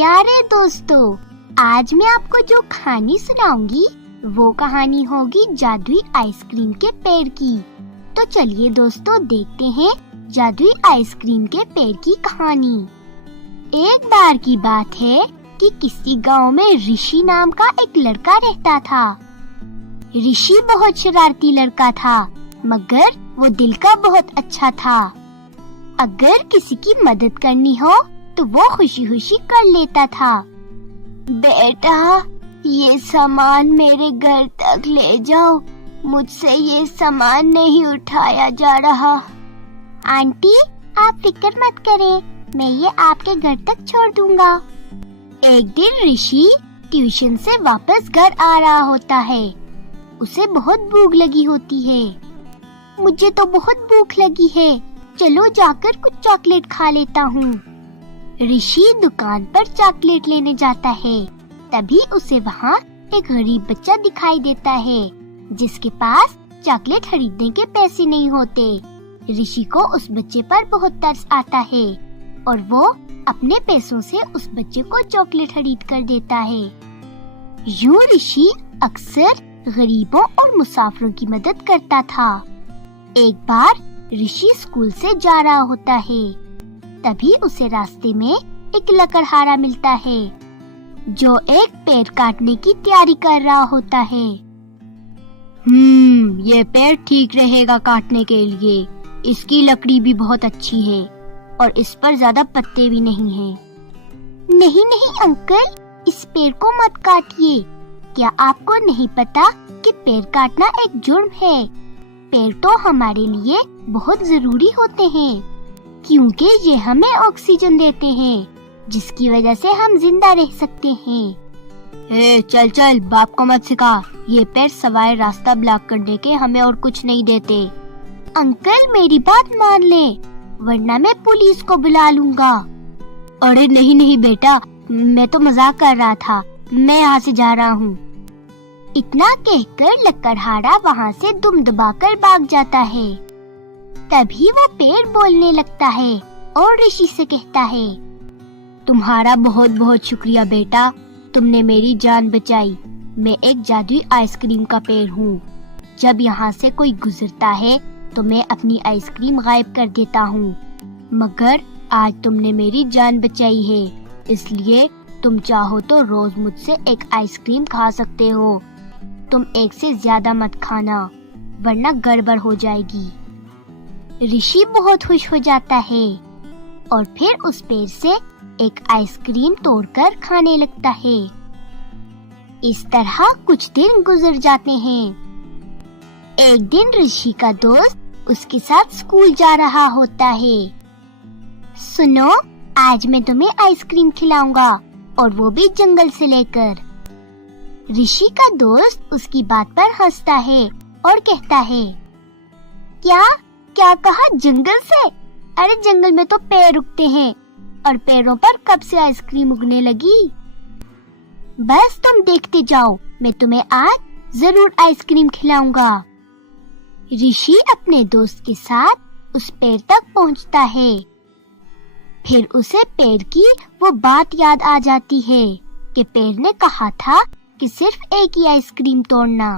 प्यारे दोस्तों, आज मैं आपको जो कहानी सुनाऊंगी वो कहानी होगी जादुई आइसक्रीम के पेड़ की। तो चलिए दोस्तों देखते हैं जादुई आइसक्रीम के पेड़ की कहानी। एक बार की बात है कि किसी गांव में ऋषि नाम का एक लड़का रहता था। ऋषि बहुत शरारती लड़का था, मगर वो दिल का बहुत अच्छा था। अगर किसी की मदद करनी हो तो वो खुशी खुशी कर लेता था। बेटा, ये सामान मेरे घर तक ले जाओ, मुझसे ये सामान नहीं उठाया जा रहा। आंटी, आप फिक्र मत करें, मैं ये आपके घर तक छोड़ दूंगा। एक दिन ऋषि ट्यूशन से वापस घर आ रहा होता है। उसे बहुत भूख लगी होती है। मुझे तो बहुत भूख लगी है, चलो जाकर कुछ चॉकलेट खा लेता हूँ। ऋषि दुकान पर चॉकलेट लेने जाता है। तभी उसे वहाँ एक गरीब बच्चा दिखाई देता है जिसके पास चॉकलेट खरीदने के पैसे नहीं होते। ऋषि को उस बच्चे पर बहुत तरस आता है और वो अपने पैसों से उस बच्चे को चॉकलेट खरीद कर देता है। यूं ऋषि अक्सर गरीबों और मुसाफिरों की मदद करता था। एक बार ऋषि स्कूल से जा रहा होता है। तभी उसे रास्ते में एक लकड़हारा मिलता है जो एक पेड़ काटने की तैयारी कर रहा होता है। ये पेड़ ठीक रहेगा काटने के लिए। इसकी लकड़ी भी बहुत अच्छी है और इस पर ज्यादा पत्ते भी नहीं हैं। नहीं नहीं अंकल, इस पेड़ को मत काटिए। क्या आपको नहीं पता कि पेड़ काटना एक जुर्म है? पेड़ तो हमारे लिए बहुत जरूरी होते हैं क्योंकि ये हमें ऑक्सीजन देते हैं जिसकी वजह से हम जिंदा रह सकते हैं। चल चल, बाप को मत सिखा। ये पेड़ सवाए रास्ता ब्लॉक करने के हमें और कुछ नहीं देते। अंकल, मेरी बात मान ले, वरना मैं पुलिस को बुला लूंगा। अरे नहीं नहीं बेटा, मैं तो मजाक कर रहा था, मैं यहाँ से जा रहा हूँ। इतना कहकर लकड़हारा वहाँ से दुम दबाकर भाग जाता है। तभी वो पेड़ बोलने लगता है और ऋषि से कहता है, तुम्हारा बहुत बहुत शुक्रिया बेटा, तुमने मेरी जान बचाई। मैं एक जादुई आइसक्रीम का पेड़ हूँ। जब यहाँ से कोई गुजरता है तो मैं अपनी आइसक्रीम गायब कर देता हूँ, मगर आज तुमने मेरी जान बचाई है, इसलिए तुम चाहो तो रोज मुझसे एक आइसक्रीम खा सकते हो। तुम एक से ज्यादा मत खाना, वरना गड़बड़ हो जाएगी। ऋषि बहुत खुश हो जाता है और फिर उस पेड़ से एक आइसक्रीम तोड़कर खाने लगता है। इस तरह कुछ दिन गुजर जाते हैं। एक दिन ऋषि का दोस्त उसके साथ स्कूल जा रहा होता है। सुनो, आज मैं तुम्हें आइसक्रीम खिलाऊंगा और वो भी जंगल से लेकर। ऋषि का दोस्त उसकी बात पर हंसता है और कहता है, क्या क्या कहा, जंगल से? अरे जंगल में तो पेड़ उगते हैं और पेड़ों पर कब से आइसक्रीम उगने लगी। बस तुम देखते जाओ, मैं तुम्हें आज जरूर आइसक्रीम खिलाऊंगा। ऋषि अपने दोस्त के साथ उस पेड़ तक पहुंचता है। फिर उसे पेड़ की वो बात याद आ जाती है कि पेड़ ने कहा था कि सिर्फ एक ही आइसक्रीम तोड़ना।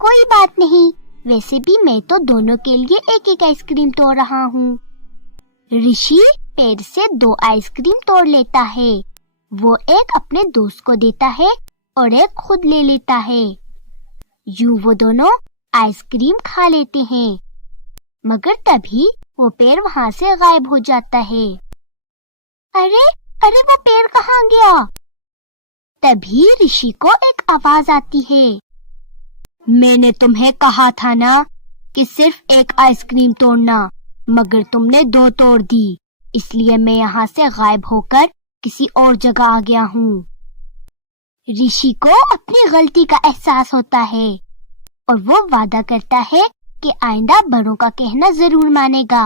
कोई बात नहीं, वैसे भी मैं तो दोनों के लिए एक एक आइसक्रीम तोड़ रहा हूँ। ऋषि पेड़ से 2 आइसक्रीम तोड़ लेता है। वो एक अपने दोस्त को देता है और एक खुद ले लेता है। यूं वो दोनों आइसक्रीम खा लेते हैं, मगर तभी वो पेड़ वहाँ से गायब हो जाता है। अरे अरे, वो पेड़ कहाँ गया? तभी ऋषि को एक आवाज आती है, मैंने तुम्हें कहा था ना कि सिर्फ एक आइसक्रीम तोड़ना, मगर तुमने 2 तोड़ दी, इसलिए मैं यहाँ से गायब होकर किसी और जगह आ गया हूँ। ऋषि को अपनी गलती का एहसास होता है और वो वादा करता है कि आइंदा बड़ों का कहना जरूर मानेगा।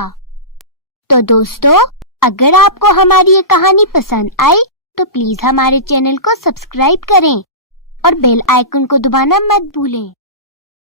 तो दोस्तों, अगर आपको हमारी ये कहानी पसंद आई तो प्लीज हमारे चैनल को सब्सक्राइब करें और बेल आइकन को दबाना मत भूलें।